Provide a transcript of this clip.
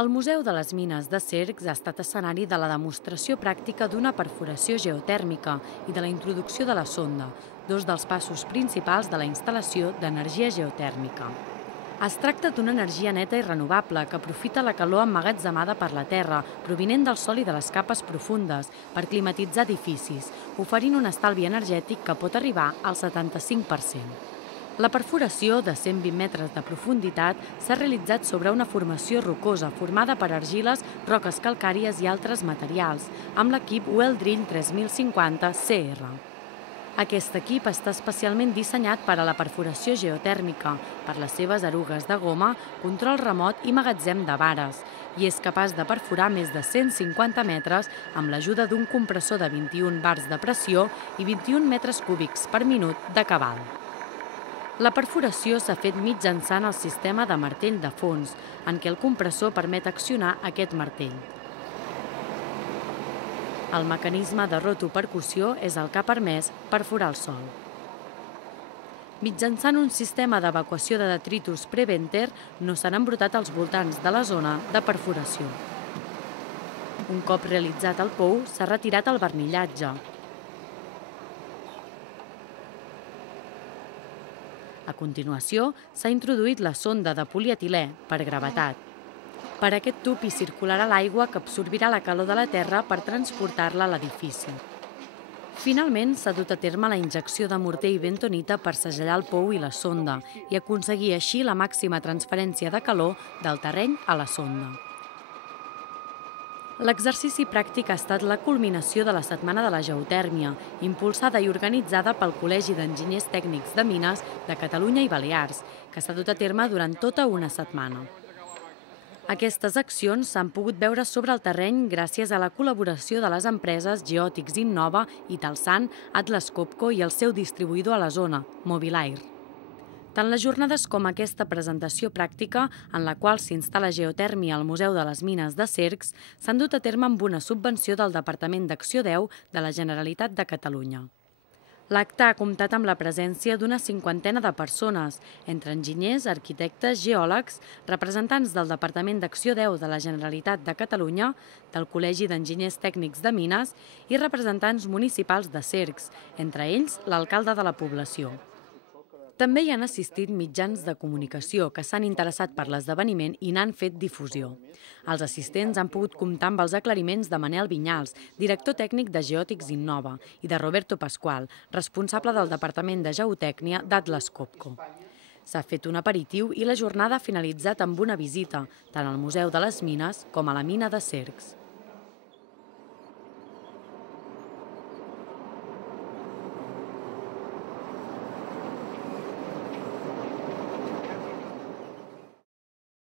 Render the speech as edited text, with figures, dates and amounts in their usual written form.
El Museu de les Mines de Cercs ha estat escenari de la demostració pràctica d'una perforació geotèrmica i de la introducció de la sonda, dos dels passos principals de la instal·lació d'energia geotèrmica. Es tracta d'una energia neta i renovable que aprofita la calor emmagatzemada per la Terra, provinent del sol i de les capes profundes, per climatitzar edificis, oferint un estalvi energètic que pot arribar al 75%. La perforació, de 120 metres de profunditat, s'ha realitzat sobre una formació rocosa formada per argiles, roques calcàries i altres materials, amb l'equip Well Drill 3050 CR. Aquest equip està especialment dissenyat per a la perforació geotèrmica, per les seves erugues de goma, control remot i magatzem de vares, i és capaç de perforar més de 150 metres amb l'ajuda d'un compressor de 21 bars de pressió i 21 metres cúbics per minut de cabal. La perforació s'ha fet mitjançant el sistema de martell de fons, en què el compressor permet accionar aquest martell. El mecanisme de rotopercussió és el que ha permès perforar el sòl. Mitjançant un sistema d'evacuació de detritus Preventer, no s'han embrutat els voltants de la zona de perforació. Un cop realitzat el pou, s'ha retirat el vernillatge. A continuació, s'ha introduït la sonda de polietilè per gravetat. Per aquest tub hi circularà l'aigua que absorbirà la calor de la terra per transportar-la a l'edifici. Finalment, s'ha dut a terme la injecció de morter i bentonita per segellar el pou i la sonda i aconseguir així la màxima transferència de calor del terreny a la sonda. L'exercici pràctic ha estat la culminació de la Setmana de la Geotèrmia, impulsada i organitzada pel Col·legi d'Enginyers Tècnics de Mines de Catalunya i Balears, que s'ha dut a terme durant tota una setmana. Aquestes accions s'han pogut veure sobre el terreny gràcies a la col·laboració de les empreses Geòtics Innova, Italsan, Atlas Copco i el seu distribuïdor a la zona, Mobilair. Tant les jornades com aquesta presentació pràctica, en la qual s'instal·la geotèrmia al Museu de les Mines de Cercs, s'han dut a terme amb una subvenció del Departament d'Acció 10 de la Generalitat de Catalunya. L'acte ha comptat amb la presència d'una 50ena de persones, entre enginyers, arquitectes, geòlegs, representants del Departament d'Acció 10 de la Generalitat de Catalunya, del Col·legi d'Enginyers Tècnics de Mines i representants municipals de Cercs, entre ells l'alcalde de la població. També hi han assistit mitjans de comunicació que s'han interessat per l'esdeveniment i n'han fet difusió. Els assistents han pogut comptar amb els aclariments de Manel Vinyals, director tècnic de Geòtics Innova, i de Roberto Pascual, responsable del Departament de Geotècnia d'Atlas Copco. S'ha fet un aperitiu i la jornada ha finalitzat amb una visita, tant al Museu de les Mines com a la mina de Cercs.